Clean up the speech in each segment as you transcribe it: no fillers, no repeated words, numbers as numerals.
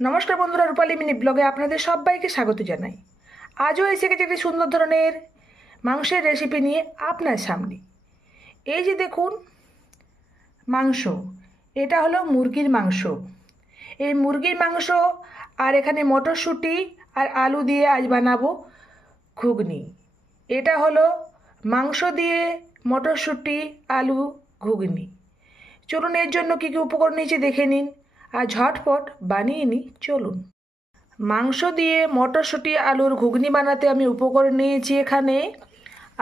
নমস্কার বন্ধুরা, রূপালী মিনি ব্লগে আপনাদের সবাইকে স্বাগত জানাই। আজও এসে গেছে একটি সুন্দর ধরনের মাংসের রেসিপি নিয়ে আপনার সামনে। এই যে দেখুন মাংস, এটা হলো মুরগির মাংস। এই মুরগির মাংস আর এখানে মটরশুঁটি আর আলু দিয়ে আজ বানাবো ঘুগনি। এটা হলো মাংস দিয়ে মটরশুঁটি আলু ঘুগনি। চলুন এর জন্য কী কী উপকরণ নিয়েছি দেখে নিন আর ঝটপট বানিয়ে নিই। চলুন। মাংস দিয়ে মটরশুঁটি আলুর ঘুগনি বানাতে আমি উপকরণ নিয়েছি এখানে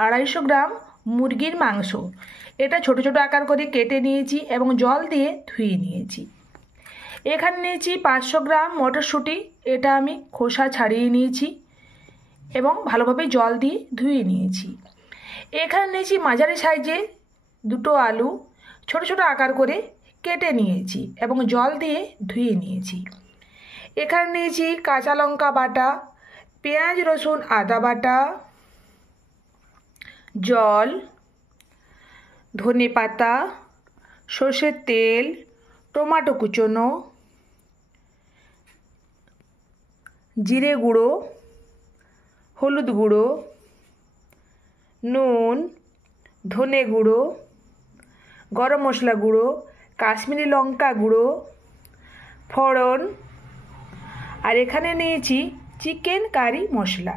250 গ্রাম মুরগির মাংস। এটা ছোট ছোট আকার করে কেটে নিয়েছি এবং জল দিয়ে ধুয়ে নিয়েছি। এখানে নিয়েছি 500 গ্রাম মটরশুঁটি, এটা আমি খোসা ছাড়িয়ে নিয়েছি এবং ভালোভাবে জল দিয়ে ধুয়ে নিয়েছি। এখানে নিয়েছি মাঝারি সাইজে দুটো আলু, ছোট ছোট আকার করে কেটে নিয়েছি এবং জল দিয়ে ধুয়ে নিয়েছি। এখানে নিয়েছি কাঁচা লঙ্কা বাটা, পেঁয়াজ রসুন আদা বাটা, জল, ধনে পাতা, সর্ষের তেল, টমেটো কুচোনো, জিরে গুঁড়ো, হলুদ গুঁড়ো, নুন, ধনে গুঁড়ো, গরম মশলা গুঁড়ো, কাশ্মীরি লঙ্কা গুঁড়ো, ফোড়ন, আর এখানে নিয়েছি চিকেন কারি মশলা।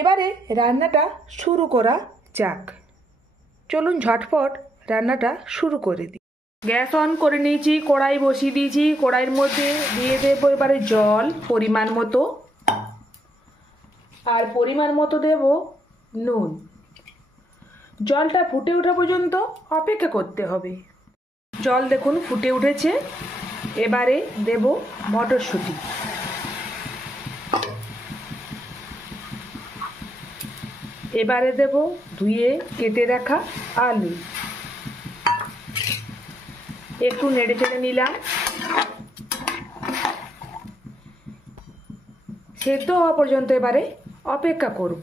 এবারে রান্নাটা শুরু করা যাক। চলুন ঝটপট রান্নাটা শুরু করে দিই। গ্যাস অন করে নিয়েছি, কড়াই বসিয়ে দিয়েছি। কড়াইয়ের মধ্যে দিয়ে দেবো এবারে জল পরিমাণ মতো, আর পরিমাণ মতো দেব নুন। জলটা ফুটে ওঠা পর্যন্ত অপেক্ষা করতে হবে। জল দেখুন ফুটে উঠেছে। এবারে দেব মটরশুঁটি, এবারে দেব ধুয়ে কেটে রাখা আলু। একটু নেড়ে চেড়ে নিলাম। সেদ্ধ হওয়া পর্যন্ত এবারে অপেক্ষা করব।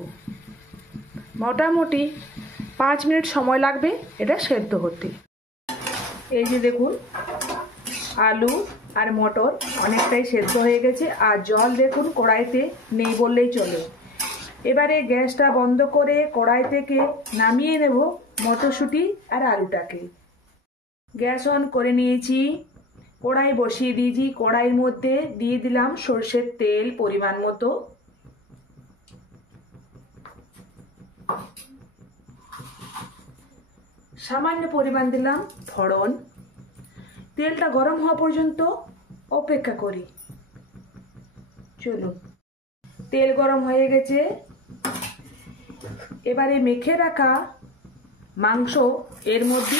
মোটামুটি 5 মিনিট সময় লাগবে এটা সেদ্ধ হতে। এই যে দেখুন আলু আর মটর অনেকটাই সেদ্ধ হয়ে গেছে, আর জল দেখুন কড়াইতে নেই বললেই চলে। এবারে গ্যাসটা বন্ধ করে কড়াই থেকে নামিয়ে নেব মটরশুঁটি আর আলুটাকে। গ্যাস অন করে নিয়েছি, কড়াই বসিয়ে দিয়েছি। কড়াইয়ের মধ্যে দিয়ে দিলাম সর্ষের তেল পরিমাণ মতো, সামান্য পরিমাণ দিলাম ফোড়ন। তেলটা গরম হওয়া পর্যন্ত অপেক্ষা করি। চলুন, তেল গরম হয়ে গেছে। এবারে মেখে রাখা মাংস এর মধ্যে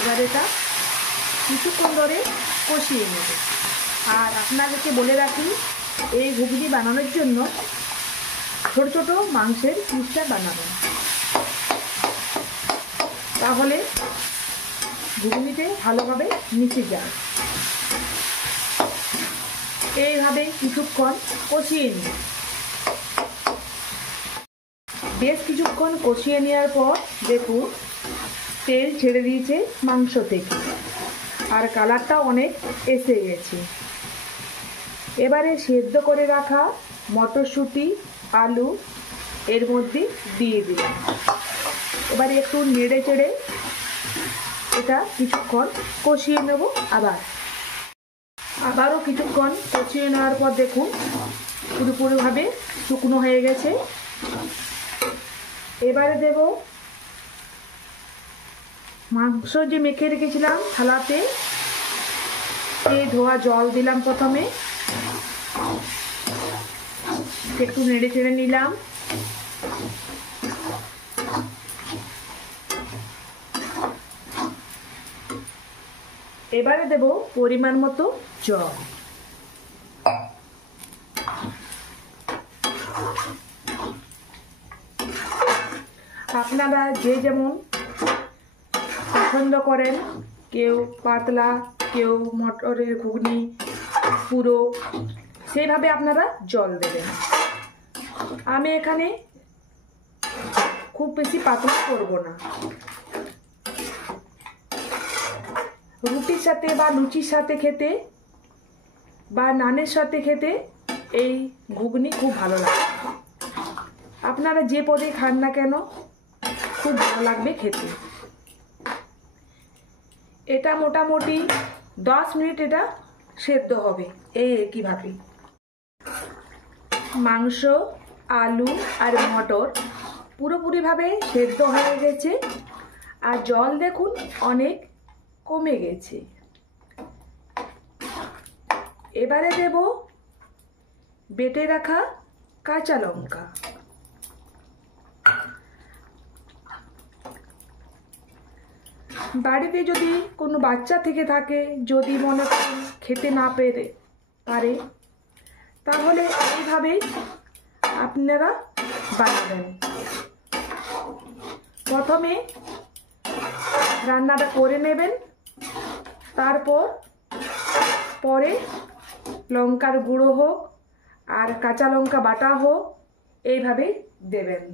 এবার এটা কিছুক্ষণ ধরে কষিয়ে নেব। আর আপনাদেরকে বলে রাখি, এই ঘুগনি বানানোর জন্য ছোট ছোট মাংসের পিসটা বানাবেন, তাহলে ঘুগনিতে ভালোভাবে মিশে যায়। এইভাবে কিছুক্ষণ কষিয়ে নিই। বেশ কিছুক্ষণ কষিয়ে নেওয়ার পর দেখুন তেল ছেড়ে দিয়েছে মাংস থেকে, আর কালারটা অনেক এসে গেছে। এবারে সেদ্ধ করে রাখা মটরশুঁটি আলু এর মধ্যে দিয়ে দিলাম। এবারে একটু নেড়ে চেড়ে এটা কিছুক্ষণ কষিয়ে নেব। আবারও কিছুক্ষণ কষিয়ে নেওয়ার পর দেখুন পুরোপুরিভাবে শুকনো হয়ে গেছে। এবারে দেব মাংস যে মেখে রেখেছিলাম থালাতে, এই ধোয়া জল দিলাম প্রথমে, একটু নেড়ে চেড়ে নিলাম। এবারে দেব পরিমাণ মতো জল। আপনারা যে যেমন পছন্দ করেন, কেউ পাতলা, কেউ মটরের ঘুগনি পুরো, সেইভাবে আপনারা জল দেবেন। আমি এখানে খুব বেশি পাতলা করব না। রুটির সাথে বা লুচির সাথে খেতে বা নানের সাথে খেতে এই ঘুগনি খুব ভালো লাগে। আপনারা যে পদে খান না কেন খুব ভালো লাগবে খেতে। এটা মোটামুটি 10 মিনিট এটা সেদ্ধ হবে এই একইভাবে। মাংস, আলু আর মটর পুরোপুরিভাবে সেদ্ধ হয়ে গেছে আর জল দেখুন অনেক কমে গেছে। এবারে দেব বেটে রাখা কাঁচা লঙ্কা। বাড়িতে যদি কোনো বাচ্চা থেকে থাকে, যদি মনে করেন খেতে না পারে, তাহলে এইভাবেই আপনারা বানাবেন। প্রথমে রান্নাটা করে নেবেন, তারপর পরে লঙ্কার গুঁড়ো হোক আর কাঁচা লঙ্কা বাটা হোক এইভাবেই দেবেন।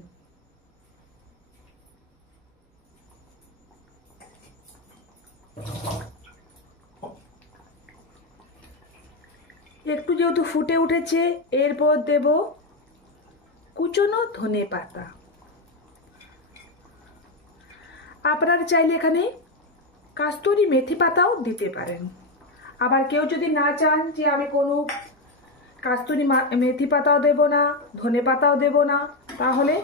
একটু যেহেতু ফুটে উঠেছে, এরপর দেব কুচনো ধনে পাতা। আপনারা চাইলে এখানে কাস্তুরি মেথি পাতাও দিতে পারেন। আবার কেউ যদি না চান যে আমি কোনো কাস্তুরি মেথি পাতাও দেব না, ধনে পাতাও দেব না, তাহলে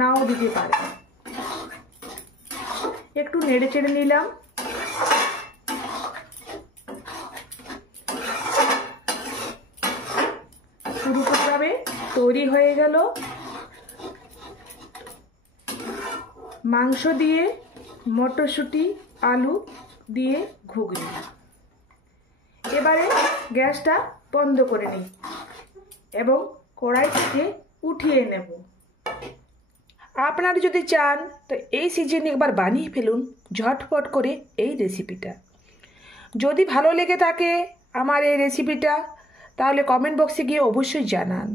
নাও দিতে পারেন। একটু নেড়ে চেড়ে নিলাম। পুরোপুরিভাবে তৈরি হয়ে গেল মাংস দিয়ে মটরশুঁটি আলু দিয়ে ঘুগনি। এবারে গ্যাসটা বন্ধ করে নিই এবং কড়াই থেকে উঠিয়ে নেব। আপনারা যদি চান তো এই সিজনে একবার বানিয়ে ফেলুন ঝটপট করে এই রেসিপিটা। যদি ভালো লেগে থাকে আমার এই রেসিপিটা, তাহলে কমেন্ট বক্সে গিয়ে অবশ্যই জানান।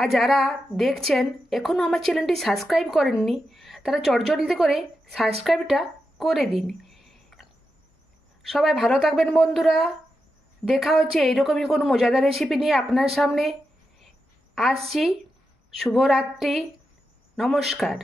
আর যারা দেখছেন এখনও আমার চ্যানেলটি সাবস্ক্রাইব করেননি, তারা চটজলদি করে সাবস্ক্রাইবটা করে দিন। সবাই ভালো থাকবেন বন্ধুরা। দেখা হচ্ছে এইরকমই কোনো মজাদার রেসিপি নিয়ে আপনার সামনে আসছি। শুভরাত্রি, নমস্কার।